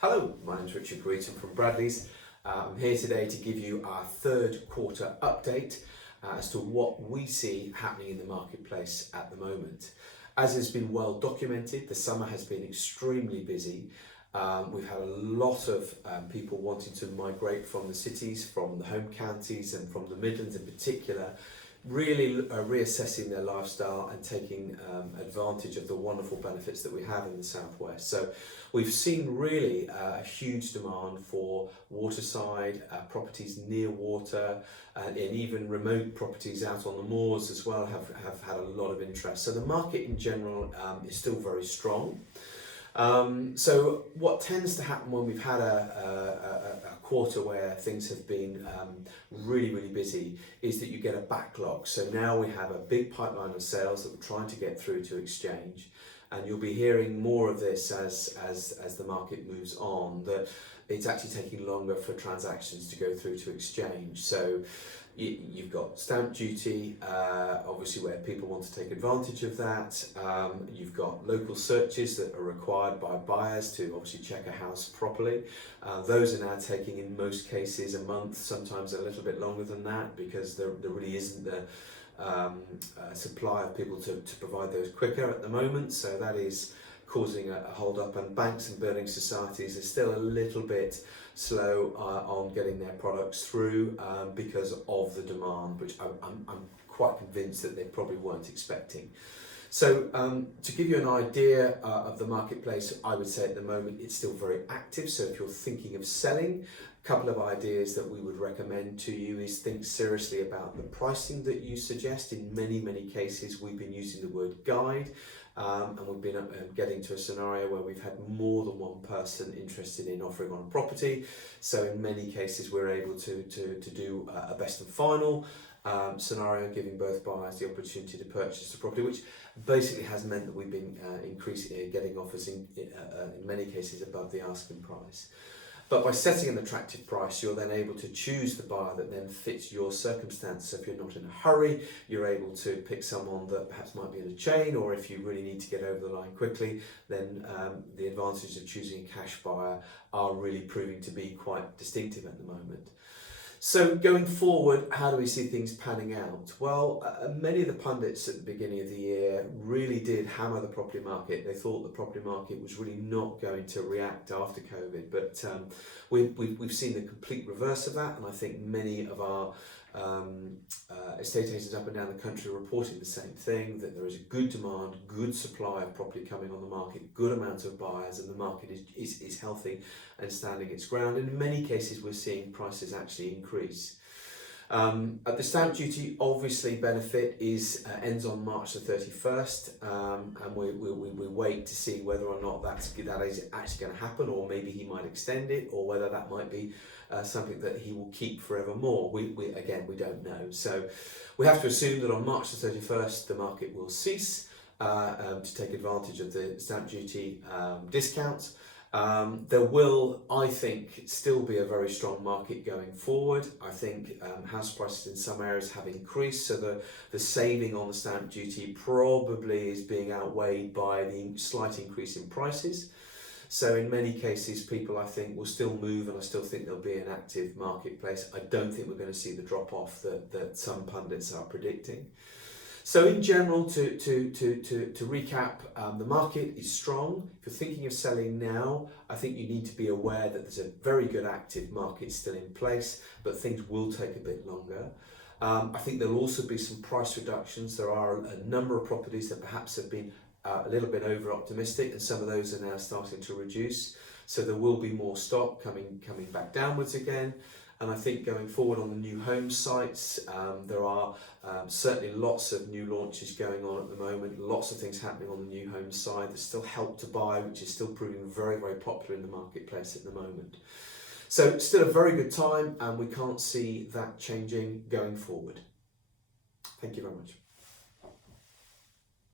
Hello, my name's Richard Greetham from Bradley's. I'm here today to give you our third quarter update as to what we see happening in the marketplace at the moment. As has been well documented, the summer has been extremely busy. We've had a lot of people wanting to migrate from the cities, from the home counties and from the Midlands in particular, really reassessing their lifestyle and taking advantage of the wonderful benefits that we have in the southwest. So we've seen really a huge demand for waterside properties near water, and even remote properties out on the moors as well have had a lot of interest. So the market in general is still very strong. So what tends to happen when we've had a quarter where things have been really busy is that you get a backlog. So now we have a big pipeline of sales that we're trying to get through to exchange, and you'll be hearing more of this as the market moves on, that it's actually taking longer for transactions to go through to exchange. So you've got stamp duty, obviously where people want to take advantage of that. You've got local searches that are required by buyers to obviously check a house properly. Those are now taking, in most cases, a month, sometimes a little bit longer than that, because there really isn't the supply of people to provide those quicker at the moment. So that is causing a hold up, and banks and building societies are still a little bit slow on getting their products through because of the demand, which I'm quite convinced that they probably weren't expecting. So to give you an idea of the marketplace, I would say at the moment it's still very active. So if you're thinking of selling, a couple of ideas that we would recommend to you is think seriously about the pricing that you suggest. In many cases we've been using the word guide, and we've been getting to a scenario where we've had more than one person interested in offering on a property. So in many cases we're able to do a best and final scenario, giving both buyers the opportunity to purchase the property, which basically has meant that we've been getting offers in many cases above the asking price. But by setting an attractive price, you're then able to choose the buyer that then fits your circumstance. So if you're not in a hurry, you're able to pick someone that perhaps might be in a chain, or if you really need to get over the line quickly, then the advantages of choosing a cash buyer are really proving to be quite distinctive at the moment. So going forward, how do we see things panning out? Well, many of the pundits at the beginning of the year really did hammer the property market. They thought the property market was really not going to react after COVID, but we've seen the complete reverse of that, and I think many of our estate agents up and down the country are reporting the same thing, that there is a good demand, good supply of property coming on the market, good amount of buyers, and the market is healthy and standing its ground. And in many cases we're seeing prices actually increase. The stamp duty obviously benefit ends on March the 31st, and we wait to see whether or not that is actually going to happen, or maybe he might extend it, or whether that might be something that he will keep forevermore. We don't know. So we have to assume that on March the 31st the market will cease to take advantage of the stamp duty discounts. There will, I think, still be a very strong market going forward. I think house prices in some areas have increased, so the saving on the stamp duty probably is being outweighed by the slight increase in prices. So in many cases people, I think, will still move, and I still think there'll be an active marketplace. I don't think we're going to see the drop off that some pundits are predicting. So in general, to recap, the market is strong. If you're thinking of selling now, I think you need to be aware that there's a very good active market still in place, but things will take a bit longer. I think there'll also be some price reductions. There are a number of properties that perhaps have been a little bit over optimistic, and some of those are now starting to reduce. So there will be more stock coming back downwards again. And I think going forward on the new home sites, there are certainly lots of new launches going on at the moment, lots of things happening on the new home side. There's still Help to Buy, which is still proving very popular in the marketplace at the moment. So still a very good time, and we can't see that changing going forward. Thank you very much.